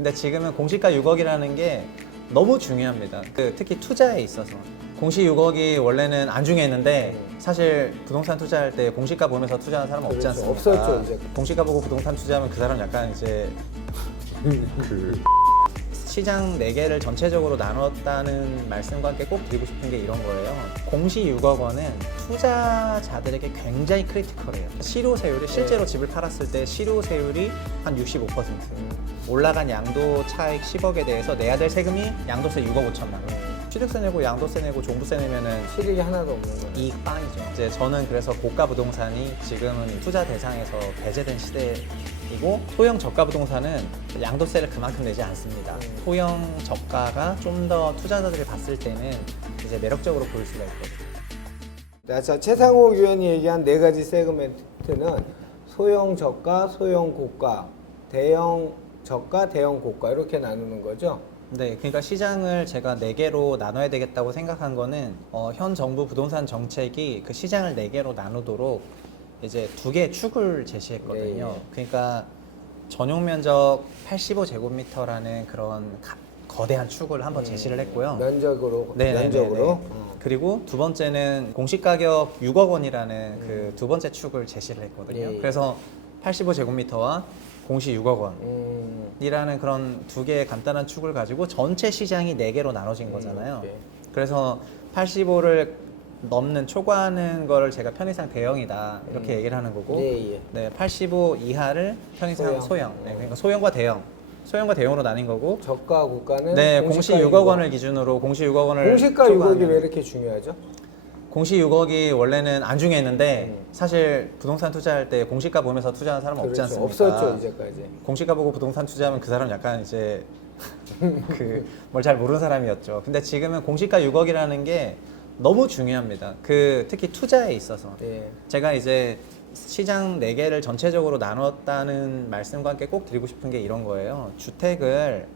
근데 지금은 공시가 6억이라는 게 너무 중요합니다. 특히 투자에 있어서. 공시 6억이 원래는 안중했는데 사실 부동산 투자할 때 공시가 보면서 투자하는 사람은 없지 그렇죠. 않습니까? 없었죠, 이제. 공시가 보고 부동산 투자하면 그 사람 약간 이제 시장 4개를 전체적으로 나눴다는 말씀과 함께 꼭 드리고 싶은 게 이런 거예요. 공시 6억 원은 투자자들에게 굉장히 크리티컬해요. 실효세율이 실제로 집을 팔았을 때 실효세율이 한 65%. 올라간 양도 차익 10억에 대해서 내야 될 세금이 양도세 6억 5천만 원. 취득세 내고 양도세 내고 종부세 내면은 실익이 하나도 없는 거예요. 이익 빵이죠. 이제 저는 그래서 고가 부동산이 지금은 투자 대상에서 배제된 시대이고 소형 저가 부동산은 양도세를 그만큼 내지 않습니다. 소형 저가가 좀 더 투자자들이 봤을 때는 이제 매력적으로 보일 수가 있거든요. 자, 최상욱 위원이 얘기한 4가지 세그멘트는 소형 저가, 소형 고가, 대형 저가, 대형 고가 이렇게 나누는 거죠. 네, 그러니까 시장을 제가 4개로 나눠야 되겠다고 생각한 거는 현 정부 부동산 정책이 그 시장을 4개로 나누도록 이제 2개의 축을 제시했거든요. 네. 그러니까 전용 면적 85제곱미터라는 그런 거대한 축을 한번 제시를 했고요. 면적으로. 네네네네. 면적으로. 그리고 두 번째는 공시가격 6억 원이라는 그 두 번째 축을 제시를 했거든요. 예. 그래서 85제곱미터와 공시 6억 원. 이라는 그런 2개의 간단한 축을 가지고 전체 시장이 4개로 나눠진 거잖아요. 네. 그래서 85를 넘는 초과하는 거를 제가 편의상 대형이다 이렇게 얘기를 하는 거고 예, 예. 네, 85 이하를 편의상 소형. 소형. 네, 그러니까 소형과 대형. 소형과 대형으로 나뉜 거고 저가 고가는 네, 공시 6억 6억. 원을 기준으로 공시 6억 원을 공시가 초과하면 6억이 왜 이렇게 중요하죠? 공시 6억이 원래는 안중했는데 사실 부동산 투자할 때 공시가 보면서 투자하는 사람은 없지 그렇죠. 않습니까? 없었죠, 이제까지. 공시가 보고 부동산 투자하면 그 사람 약간 이제 뭘 잘 모르는 사람이었죠. 근데 지금은 공시가 6억이라는 게 너무 중요합니다. 특히 투자에 있어서. 예. 제가 이제 시장 4개를 전체적으로 나눴다는 말씀과 함께 꼭 드리고 싶은 게 이런 거예요. 주택을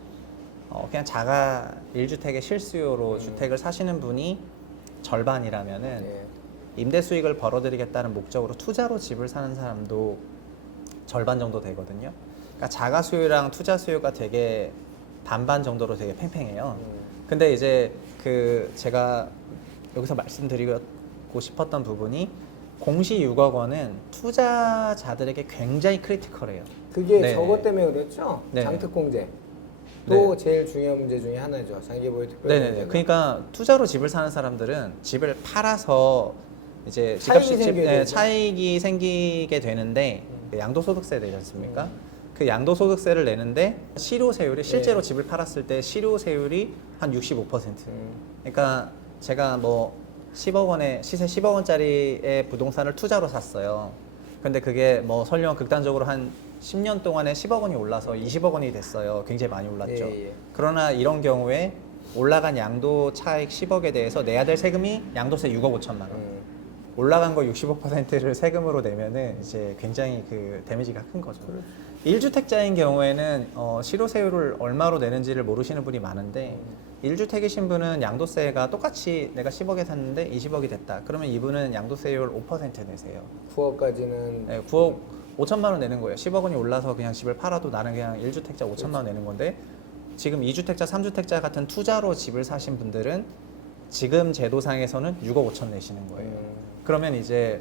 그냥 자가 1주택의 실수요로 주택을 사시는 분이 절반이라면은 예. 임대 수익을 벌어들이겠다는 목적으로 투자로 집을 사는 사람도 절반 정도 되거든요. 그러니까 자가 수요랑 투자 수요가 되게 반반 정도로 되게 팽팽해요. 근데 이제 제가 여기서 말씀드리고 싶었던 부분이 공시 6억 원은 투자자들에게 굉장히 크리티컬해요. 그게 네. 저것 때문에 그랬죠? 네. 장특공제. 또 네. 제일 중요한 문제 중에 하나죠. 장기보유 특별 네네네. 공제가. 그러니까 투자로 집을 사는 사람들은 집을 팔아서 이제 차익이 집값이 생겨야 되죠. 차익이 생기게 되는데 양도소득세 되지 않습니까? 그 양도소득세를 내는데 실효세율이 실제로 네. 집을 팔았을 때 실효세율이 한 65%. 그러니까 제가 뭐 10억 원에 시세 10억 원짜리의 부동산을 투자로 샀어요. 근데 그게 뭐 설령 극단적으로 한 10년 동안에 10억 원이 올라서 20억 원이 됐어요. 굉장히 많이 올랐죠. 예, 예. 그러나 이런 경우에 올라간 양도 차익 10억에 대해서 내야 될 세금이 양도세 6억 5천만 원. 올라간 거 65%를 세금으로 내면은 이제 굉장히 데미지가 큰 거죠. 1주택자인 경우에는 실효세율을 얼마로 내는지를 모르시는 분이 많은데 1주택이신 분은 양도세가 똑같이 내가 10억에 샀는데 20억이 됐다. 그러면 이분은 양도세율 5% 내세요. 9억까지는 네, 9억 5천만 원 내는 거예요. 10억 원이 올라서 그냥 집을 팔아도 나는 그냥 1주택자 5천만 원 내는 건데 지금 2주택자, 3주택자 같은 투자로 집을 사신 분들은 지금 제도상에서는 6억 5천 내시는 거예요. 그러면 이제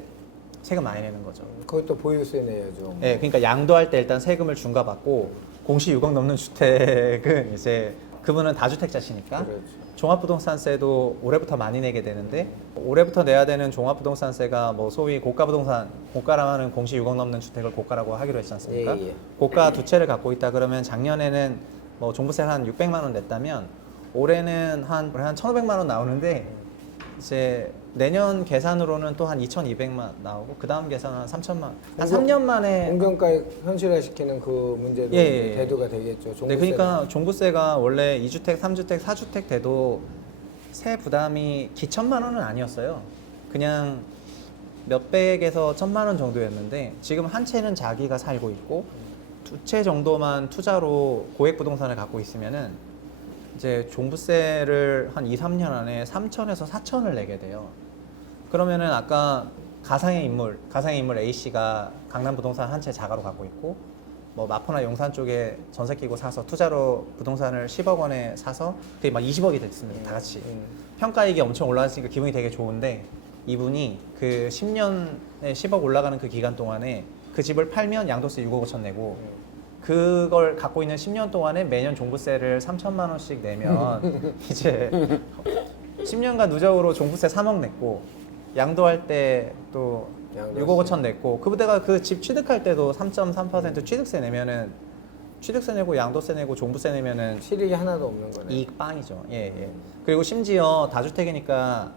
세금 많이 내는 거죠. 그것도 보유세 내야죠. 네, 그러니까 양도할 때 일단 세금을 중과받고 공시 6억 넘는 주택은 이제 그분은 다주택자시니까 그렇죠. 종합부동산세도 올해부터 많이 내게 되는데 올해부터 내야 되는 종합부동산세가 뭐 소위 고가부동산, 고가라고 하는 공시 6억 넘는 주택을 고가라고 하기로 했지 않습니까? 예, 예. 고가 두 채를 갖고 있다 그러면 작년에는 뭐 종부세 한 600만 원 냈다면 올해는 한 1,500만 원 나오는데 이제 내년 계산으로는 또 한 2,200만 나오고 그 다음 계산은 한 3천만 한 3년 만에 공경가액 현실화시키는 그 문제도 예, 이제 예. 대두가 되겠죠. 네, 종부세가. 그러니까 종부세가 원래 2주택, 3주택, 4주택 돼도 세 부담이 기천만 원은 아니었어요. 그냥 몇백에서 1,000만 원 정도였는데 지금 한 채는 자기가 살고 있고 두 채 정도만 투자로 고액 부동산을 갖고 있으면은 이제 종부세를 한 2, 3년 안에 3천에서 4천을 내게 돼요. 그러면은 아까 가상의 인물 A씨가 강남 부동산 한 채 자가로 갖고 있고 뭐 마포나 용산 쪽에 전세 끼고 사서 투자로 부동산을 10억 원에 사서 그게 막 20억이 됐습니다. 다 같이. 평가이익이 엄청 올라갔으니까 기분이 되게 좋은데 이분이 그 10년에 10억 올라가는 그 기간 동안에 그 집을 팔면 양도세 6억 5천 내고 그걸 갖고 있는 10년 동안에 매년 종부세를 3천만 원씩 내면 이제 10년간 누적으로 종부세 3억 냈고 양도할 때 또 양도세. 6억 5천 냈고 그보다가 그 집 취득할 때도 3.3% 취득세 내면은 취득세 내고 양도세 내고 종부세 내면은 실익이 하나도 없는 거네. 이익 빵이죠. 예, 예. 그리고 심지어 다주택이니까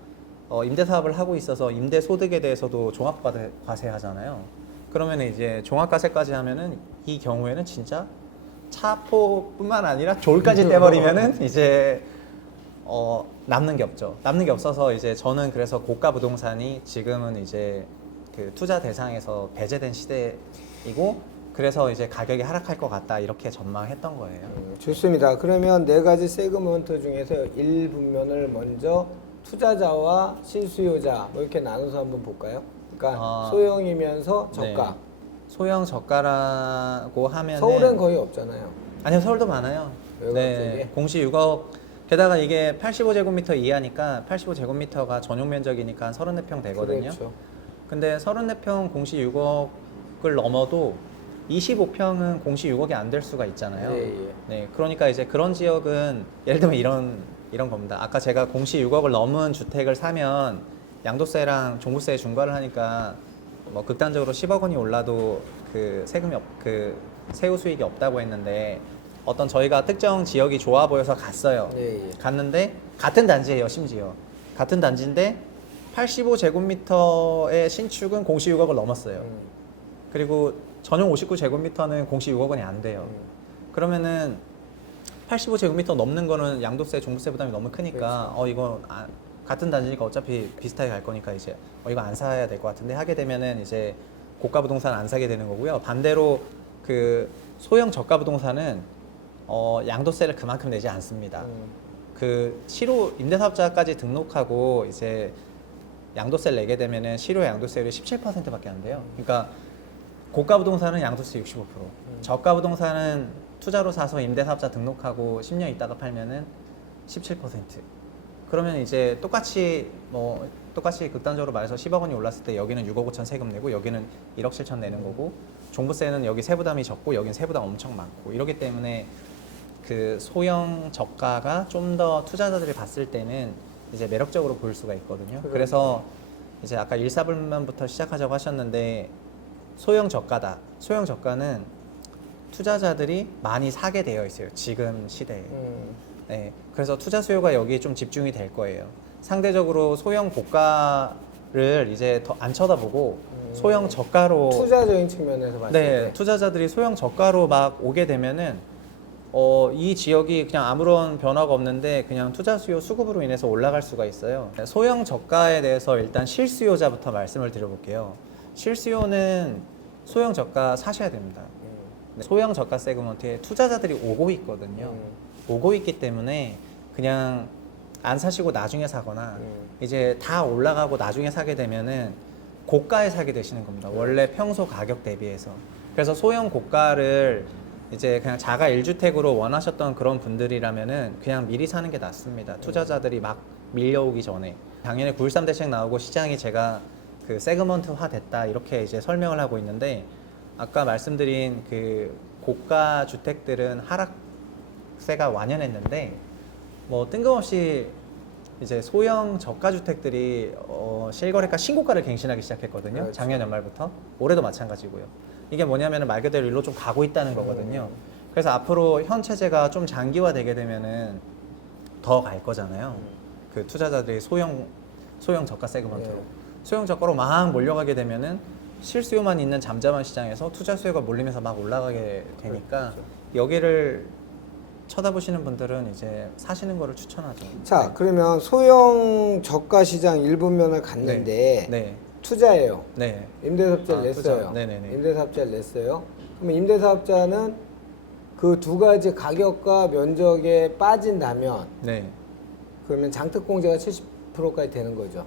임대 사업을 하고 있어서 임대 소득에 대해서도 종합과세 하잖아요. 그러면 이제 종합과세까지 하면은 이 경우에는 진짜 차포뿐만 아니라 졸까지 떼버리면은 이제 남는 게 없죠. 남는 게 없어서 이제 저는 그래서 고가 부동산이 지금은 이제 그 투자 대상에서 배제된 시대이고 그래서 이제 가격이 하락할 것 같다 이렇게 전망했던 거예요. 좋습니다. 그러면 네 가지 세그먼트 중에서 1분면을 먼저 투자자와 실수요자 뭐 이렇게 나눠서 한번 볼까요? 그러니까 소형이면서 저가. 네. 소형 저가라고 하면 서울엔 거의 없잖아요. 아니요, 서울도 많아요. 외곽 네, 쪽에? 공시 6억. 게다가 이게 85제곱미터 이하니까 85제곱미터가 전용 면적이니까 34평 되거든요. 그렇죠. 근데 34평 공시 6억을 넘어도 25평은 공시 6억이 안 될 수가 있잖아요. 예, 예. 네, 그러니까 이제 그런 지역은 예를 들면 이런 겁니다. 아까 제가 공시 6억을 넘은 주택을 사면 양도세랑 종부세에 중과를 하니까 뭐 극단적으로 10억 원이 올라도 그 세금이 그 세후 수익이 없다고 했는데 어떤 저희가 특정 지역이 좋아 보여서 갔어요. 예, 예. 갔는데 같은 단지예요, 심지어. 같은 단지인데 85제곱미터의 신축은 공시 6억을 넘었어요. 그리고 전용 59제곱미터는 공시 6억 원이 안 돼요. 그러면은 85제곱미터 넘는 거는 양도세, 종부세 부담이 너무 크니까 이거 같은 단지니까 어차피 비슷하게 갈 거니까 이제 이거 안 사야 될 것 같은데 하게 되면은 이제 고가 부동산 안 사게 되는 거고요. 반대로 그 소형 저가 부동산은 양도세를 그만큼 내지 않습니다. 그 실효 임대사업자까지 등록하고 이제 양도세를 내게 되면은 실효 양도세율이 17%밖에 안 돼요. 그러니까 고가 부동산은 양도세 65%, 저가 부동산은 투자로 사서 임대사업자 등록하고 10년 있다가 팔면은 17%. 그러면 이제 똑같이 극단적으로 말해서 10억 원이 올랐을 때 여기는 6억 5천 세금 내고 여기는 1억 7천 내는 거고 종부세는 여기 세부담이 적고 여기는 세부담 엄청 많고 이러기 때문에 그 소형 저가가 좀 더 투자자들이 봤을 때는 이제 매력적으로 보일 수가 있거든요. 그래서 이제 아까 1사분면부터 시작하자고 하셨는데 소형 저가다. 소형 저가는 투자자들이 많이 사게 되어 있어요. 지금 시대에. 네, 그래서 투자 수요가 여기에 좀 집중이 될 거예요. 상대적으로 소형 고가를 이제 더 안 쳐다보고 소형 저가로 투자적인 측면에서 봤을 네, 때. 투자자들이 소형 저가로 막 오게 되면은 이 지역이 그냥 아무런 변화가 없는데 그냥 투자 수요 수급으로 인해서 올라갈 수가 있어요. 소형 저가에 대해서 일단 실수요자부터 말씀을 드려볼게요. 실수요는 소형 저가 사셔야 됩니다. 소형 저가 세그먼트에 투자자들이 오고 있거든요. 오고 있기 때문에 그냥 안 사시고 나중에 사거나 이제 다 올라가고 나중에 사게 되면은 고가에 사게 되시는 겁니다. 원래 평소 가격 대비해서. 그래서 소형 고가를 이제 그냥 자가 1주택으로 원하셨던 그런 분들이라면은 그냥 미리 사는 게 낫습니다. 투자자들이 막 밀려오기 전에. 작년에 9.13 대책 나오고 시장이 제가 그 세그먼트화 됐다 이렇게 이제 설명을 하고 있는데 아까 말씀드린 그 고가 주택들은 하락세가 완연했는데 뭐 뜬금없이 이제 소형 저가 주택들이 실거래가 신고가를 갱신하기 시작했거든요. 그렇죠. 작년 연말부터 올해도 마찬가지고요. 이게 뭐냐면은 말 그대로 일로 좀 가고 있다는 거거든요. 그래서 앞으로 현 체제가 좀 장기화되게 되면은 더 갈 거잖아요. 그 투자자들이 소형 저가 세그먼트로 소형 저가로 막 몰려가게 되면은 실수요만 있는 잠잠한 시장에서 투자 수요가 몰리면서 막 올라가게 되니까 여기를 쳐다보시는 분들은 이제 사시는 거를 추천하죠. 자, 그러면 소형 저가 시장 1분면을 갔는데 네. 투자예요. 네. 임대사업자를 투자. 냈어요. 네네네. 임대사업자를 냈어요. 그러면 임대사업자는 그 두 가지 가격과 면적에 빠진다면 네. 그러면 장특공제가 70%까지 되는 거죠.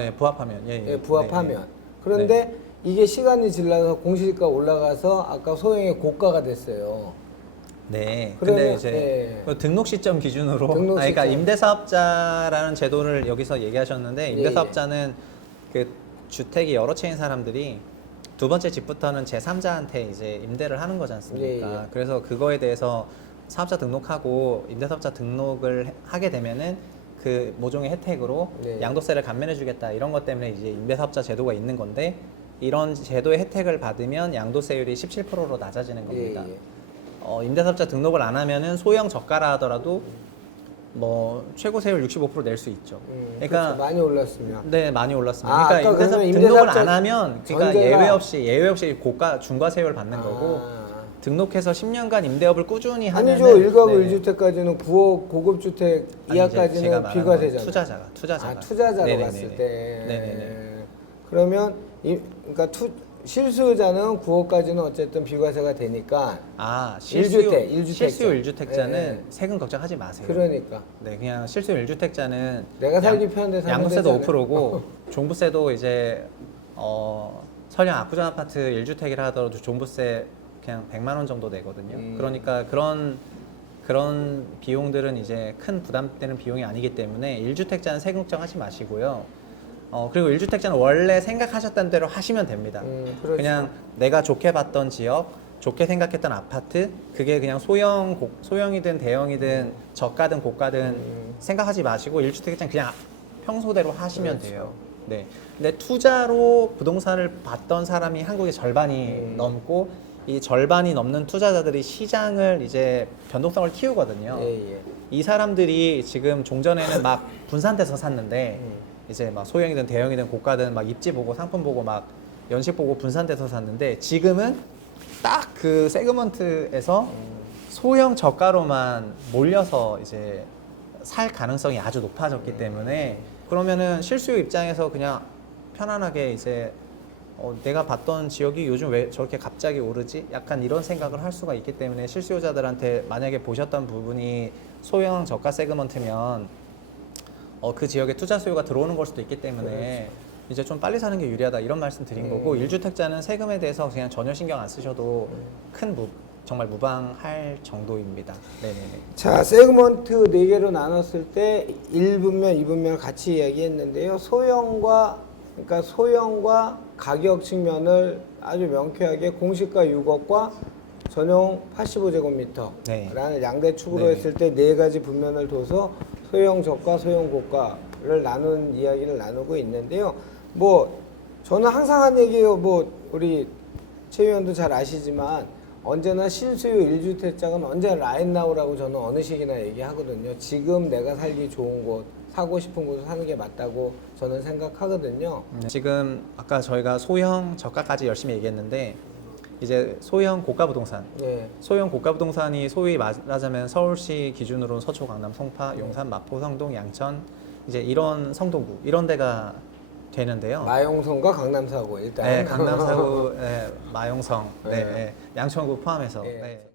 예, 부합하면. 예, 예, 부합하면. 네, 그런데 이게 시간이 지나서 공시지가 올라가서 아까 소형의 고가가 됐어요. 네. 그러면, 근데 이제 예. 그 등록 시점 기준으로 등록 그러니까 시점. 임대사업자라는 제도를 여기서 얘기하셨는데 예, 임대사업자는 그 주택이 여러 채인 사람들이 두 번째 집부터는 제3자한테 이제 임대를 하는 거지 않습니까? 예, 예. 그래서 그거에 대해서 사업자 등록하고 임대사업자 등록을 하게 되면은 그 모종의 혜택으로 네. 양도세를 감면해 주겠다 이런 것 때문에 이제 임대사업자 제도가 있는 건데 이런 제도의 혜택을 받으면 양도세율이 17%로 낮아지는 겁니다. 예, 예. 임대사업자 등록을 안 하면은 소형 저가라 하더라도 뭐 최고 세율 65% 낼 수 있죠. 그러니까 그렇죠. 많이 올랐으면. 네 많이 올랐습니다. 아, 그러니까 아까 그러면 등록을 임대사업자 안 하면 그러니까 전제가- 예외 없이 고가 중과 세율 받는 거고 등록해서 10년간 임대업을 꾸준히 하면 아니죠. 1가구 1주택까지는 9억 고급 주택 제가 이하까지는 말하는 건 비과세잖아요. 투자자가 아, 투자자로 네네네네. 갔을 때. 네네네. 그러면 그러니까 실수요자는 9억까지는 어쨌든 비과세가 되니까 실수요 1주택자는 예. 세금 걱정하지 마세요. 그러니까 네, 그냥 실수요 1주택자는 내가 살기 편한데 살면 양도세도 되잖아요. 5%고 종부세도 이제 설령 압구정 아파트 1주택이라 하더라도 종부세 그냥 100만 원 정도 내거든요. 그러니까 그런 비용들은 이제 큰 부담되는 비용이 아니기 때문에 1주택자는 세금 걱정하지 마시고요. 그리고 1주택자는 원래 생각하셨던 대로 하시면 됩니다. 그렇죠. 그냥 내가 좋게 봤던 지역, 좋게 생각했던 아파트, 그게 그냥 소형이든 대형이든 저가든 고가든 생각하지 마시고 1주택자는 그냥 평소대로 하시면 그렇죠. 돼요. 네. 근데 투자로 부동산을 봤던 사람이 한국의 절반이 넘고 이 절반이 넘는 투자자들이 시장을 이제 변동성을 키우거든요. 예, 예. 이 사람들이 지금 종전에는 막 분산돼서 샀는데 이제 막 소형이든 대형이든 고가든 막 입지 보고 상품 보고 막 연식 보고 분산돼서 샀는데 지금은 딱 그 세그먼트에서 소형 저가로만 몰려서 이제 살 가능성이 아주 높아졌기 때문에 그러면은 실수요 입장에서 그냥 편안하게 이제 내가 봤던 지역이 요즘 왜 저렇게 갑자기 오르지? 약간 이런 생각을 할 수가 있기 때문에 실수요자들한테 만약에 보셨던 부분이 소형 저가 세그먼트면 그 지역에 투자 수요가 들어오는 걸 수도 있기 때문에 이제 좀 빨리 사는 게 유리하다 이런 말씀 드린 거고 1주택자는 세금에 대해서 그냥 전혀 신경 안 쓰셔도 정말 무방할 정도입니다. 네네네. 자, 세그먼트 4개로 나눴을 때 1분면, 2분면을 같이 이야기했는데요. 그러니까 소형과 가격 측면을 아주 명쾌하게 공시가 6억과 전용 85제곱미터라는 네. 양대축으로 네네. 했을 때 4가지 분면을 둬서 소형 저가, 소형 고가를 이야기를 나누고 있는데요. 뭐 저는 항상 한 얘기예요. 뭐 우리 최 의원도 잘 아시지만 언제나 실수요 1주택자는 언제나 라인나우라고 저는 어느 시기나 얘기하거든요. 지금 내가 살기 좋은 곳, 사고 싶은 곳을 사는 게 맞다고 저는 생각하거든요. 지금 아까 저희가 소형 저가까지 열심히 얘기했는데 이제 소형 고가 부동산 네. 소형 고가 부동산이 소위 말하자면 서울시 기준으로 서초, 강남, 송파, 용산, 마포, 성동, 양천 이제 이런 성동구 이런 데가 되는데요. 마용성과 강남사고 일단. 네, 강남사구, 네, 마용성, 네, 네. 네, 양천구 포함해서. 네. 네.